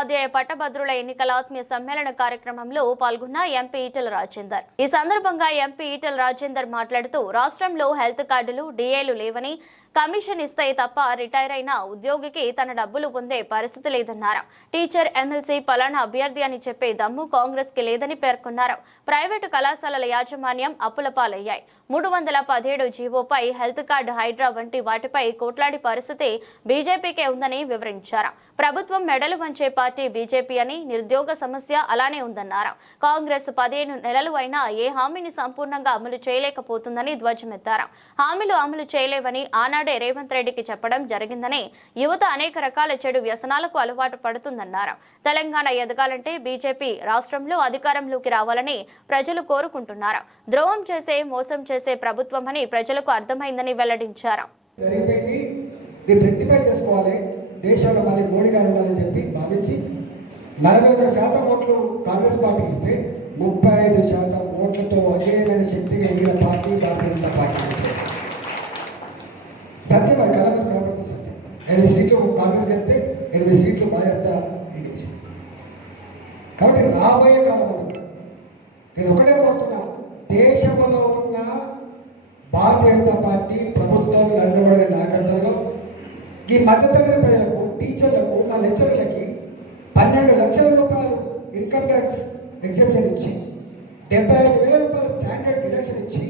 ఉపాధ్యాయ పట్టభద్రుల ఎన్నికల ఆత్మీయ సమ్మేళన కార్యక్రమంలో పాల్గొన్న ఎంపీ ఈటెల రాజేందర్. ఈ సందర్భంగా ఎంపీ ఈటెల రాజేందర్ మాట్లాడుతూ రాష్ట్రంలో హెల్త్ కార్డులు, డిఏలు లేవని, కమిషన్ ఇస్తే తప్ప రిటైర్ అయిన ఉద్యోగికి తన డబ్బులు పొందే పరిస్థితి లేదన్నారు. టీచర్, ఎమ్మెల్సీ పలానా అభ్యర్థి అని చెప్పే దమ్ము కాంగ్రెస్ కి లేదని పేర్కొన్నారు. ప్రైవేటు కళాశాలల యాజమాన్యం అప్పుల పాలయ్యాయి. 317 జీవోపై హెల్త్ కార్డు, హైడ్రా వంటి వాటిపై కోట్లాడి పరిస్థితి బీజేపీకే ఉందని వివరించారు. ప్రభుత్వం మెడలు వంచే పార్టీ బీజేపీ అని, నిరుద్యోగ సమస్య అలానే ఉందన్నారు. కాంగ్రెస్ 15 నెలలు అయినా ఏ హామీని సంపూర్ణంగా అమలు చేయలేకపోతుందని ధ్వజమెత్తారు. హామీలు అమలు చేయలేవని ఆనాడే రేవంత్ రెడ్డికి చెప్పడం జరిగిందని, యువత అనేక రకాల చెడు వ్యసనాలకు అలవాటు పడుతుందన్నారు. తెలంగాణ ఎదగాలంటే బీజేపీ రాష్ట్రంలో అధికారంలోకి రావాలని ప్రజలు కోరుకుంటున్నారు. ద్రోహం చేసే, మోసం చేసే ప్రభుత్వం అని ప్రజలకు అర్థమైందని వెల్లడించారు. దేశంలో మళ్ళీ మోడీ గారు ఉండాలని చెప్పి భావించి 41% ఓట్లు కాంగ్రెస్ పార్టీకి ఇస్తే 35% ఓట్లతో అజేయమైన శక్తిగా ఎదిగిన పార్టీ భారతీయ జనతా పార్టీ. సత్యం అది కళ కనబడుతుంది. సత్యం 8 సీట్లు కాంగ్రెస్ గెలిస్తే 8 సీట్లు భాజపా ఎగిరింది. కాబట్టి రాబోయే కాలంలో నేను ఒకటే కోరుతున్నా, దేశంలో ఉన్న భారతీయ జనతా పార్టీ ప్రభుత్వం నరేంద్ర నాయకత్వంలో ఈ మధ్యతరగతి ప్రజలకు, టీచర్లకు, మా లెక్చరర్లకి 12 లక్షల రూపాయలు ఇన్కమ్ ట్యాక్స్ ఎగ్జెప్షన్ ఇచ్చి 75,000 రూపాయలు స్టాండర్డ్ డిడక్షన్ ఇచ్చి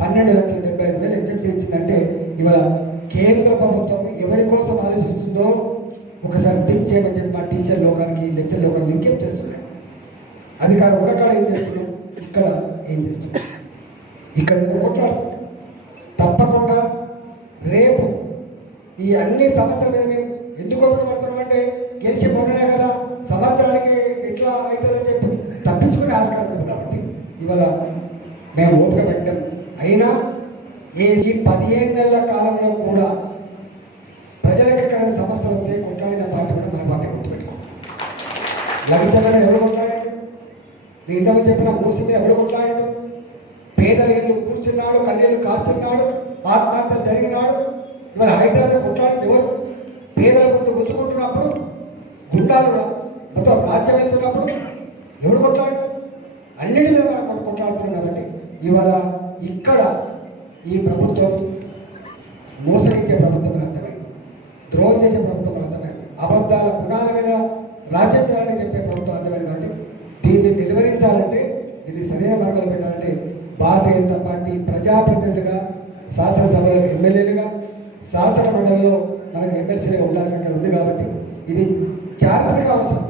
12,75,000 ఎగ్జెప్షన్ ఇచ్చిందంటే ఇవాళ కేంద్ర ప్రభుత్వం ఎవరి కోసం ఆలోచిస్తుందో ఒకసారి థింక్ చేయమని చెప్పి మా టీచర్ లోకానికి, లెక్చర్ లోకానికి ఇంకేం చేస్తున్నాయి. అధికారం ఉన్నకాడ ఏం చేస్తున్నాం, ఇక్కడ ఏం చేస్తున్నాం, ఇక్కడ కొట్లాడుతున్నాం. తప్పకుండా రేపు ఈ అన్ని సమస్యలు మేము ఎందుకు ఉపయోగపడుతున్నాం అంటే గెలిచి పొందనే కదా, సంవత్సరానికి ఎట్లా అవుతుందని చెప్పి తప్పించుకునే ఆస్కారం ఉంది. కాబట్టి ఇవాళ మేము ఓపిక పెట్టాం. అయినా ఈ 15 నెలల కాలంలో కూడా ప్రజలకు ఎక్కడ సమస్యలు వస్తే కొట్లాడిన పార్టీ కూడా మన పార్టీ గుర్తుపెట్టుకోం. లభించాలని ఎవరు కొట్లాడాడు, నేను ఇంతకుముందు చెప్పిన మూసింది ఎవరు కొట్లాడాడు, పేదల ఇల్లు కూర్చున్నాడు, కన్నీళ్ళు కాల్చున్నాడు, ఆత్మహత్య జరిగినాడు. ఇవాళ హైదరాబాద్ కొట్లాడింది ఎవరు? పేదల గుండు గుచ్చుకుంటున్నప్పుడు, గుండాలు మొత్తం రాజ్యం వెళ్తున్నప్పుడు ఎవరు కొట్లాడు? అన్నిటి మీద మనం కొట్లాడుతున్నాం. కాబట్టి ఇవాళ ఇక్కడ ఈ ప్రభుత్వం మోసగించే ప్రభుత్వం అర్థమైంది, ద్రోహం చేసే ప్రభుత్వం అర్థమైంది, అబద్ధాల పునాల మీద రాజ్యం చేయాలని చెప్పే ప్రభుత్వం అర్థమైంది. కాబట్టి దీన్ని నిర్వహించాలంటే, దీన్ని సరైన మార్గాలు పెట్టాలంటే భారతీయ జనతా పార్టీ ప్రజాప్రతినిధులుగా, శాసనసభలో ఎమ్మెల్యేలుగా, శాసన మండలిలో మనకు ఎమ్మెల్సీగా ఉండాల్సిన ఉంది. కాబట్టి ఇది చారిత్రక అవసరం,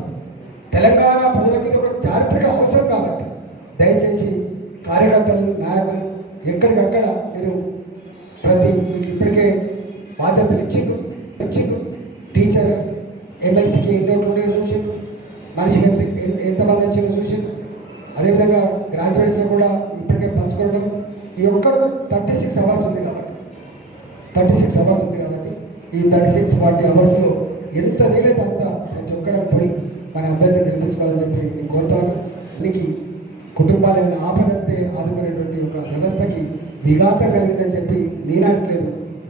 తెలంగాణ ప్రజలకి ఇది ఒక చారిత్రక అవసరం. కాబట్టి దయచేసి కార్యకర్తలు, నాయకులు ఎక్కడికక్కడ మీరు ఇప్పటికే బాధ్యతలు ఇచ్చిండ్రు. టీచర్, ఎమ్మెల్సీకి ఎన్నో చూసిండ్రు, మనిషికి ఎంతమంది వచ్చిందో చూసిండ్రు. అదేవిధంగా గ్రాడ్యుయేట్స్లో కూడా ఇప్పటికే పంచుకోవడం. ఈ ఒక్కడు 36 అవర్స్ ఉంది. కాబట్టి 36 అవర్స్ ఉంది. కాబట్టి ఈ 36-40 అవర్స్లో ఎంత వీలైతే అంత ప్రతి ఒక్కరం పోయి మన అభ్యర్థిని గెలిపించుకోవాలని చెప్పి నేను కోరుతాను. దీనికి కుటుంబాలను ఆపదంతే ఆదుకునేటువంటి ఒక వ్యవస్థకి విఘాతం కలిగిందని చెప్పి నేనట్లేదు.